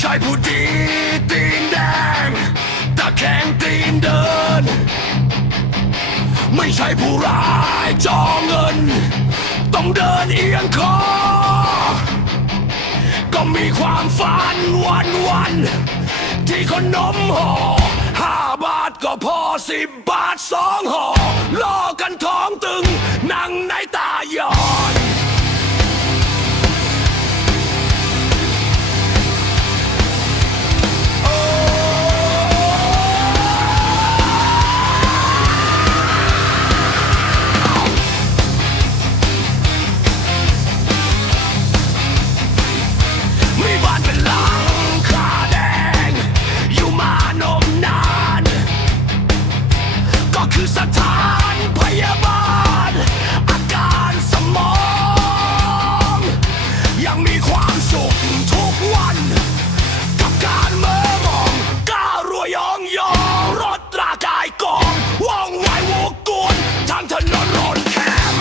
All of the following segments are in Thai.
ใช่ผู้ดีตีนแดงตะแคงตีนเดิน ไม่ใช่ผู้ร้ายจองเงิน ต้องเดินเอียงคอ ก็มีความฝันวันวันๆที่ขนมห่อห้าบาทก็พอสิบบาทสองห่อล่อ คือสถานพยาบาล อาการสมอง ยังมีความสุขทุกวัน กับการเมื่อมองก้าวรัวยองยองรถตรากายกองว่องไววกกวนทางถนนรนแคม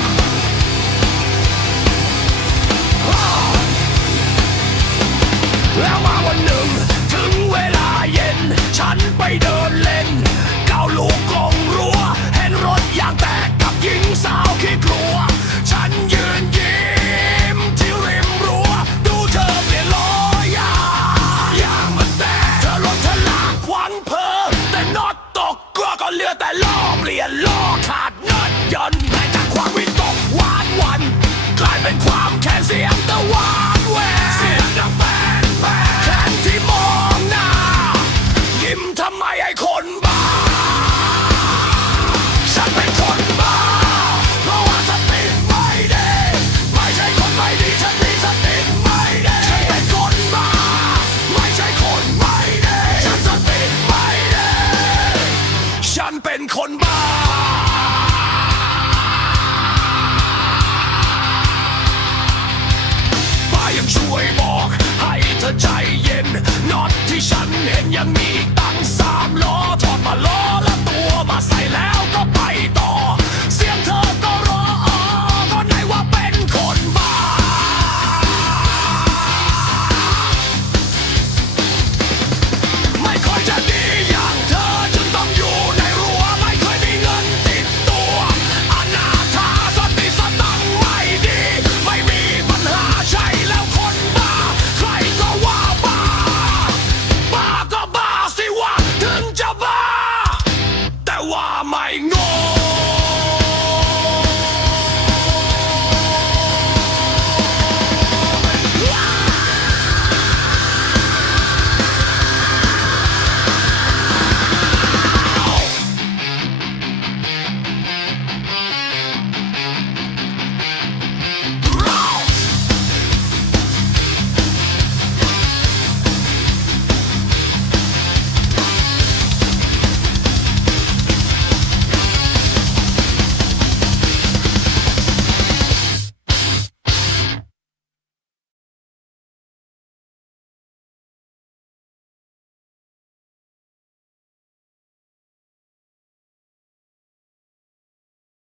แล้วมาวันหนึ่ง ถึงเวลาเย็น ฉันไปเดิน คนบ้า ป้ายังช่วยบอก ให้เธอใจเย็นน็อตที่ฉันเห็นยังมีตั้งสามล้อถอดมาล้อ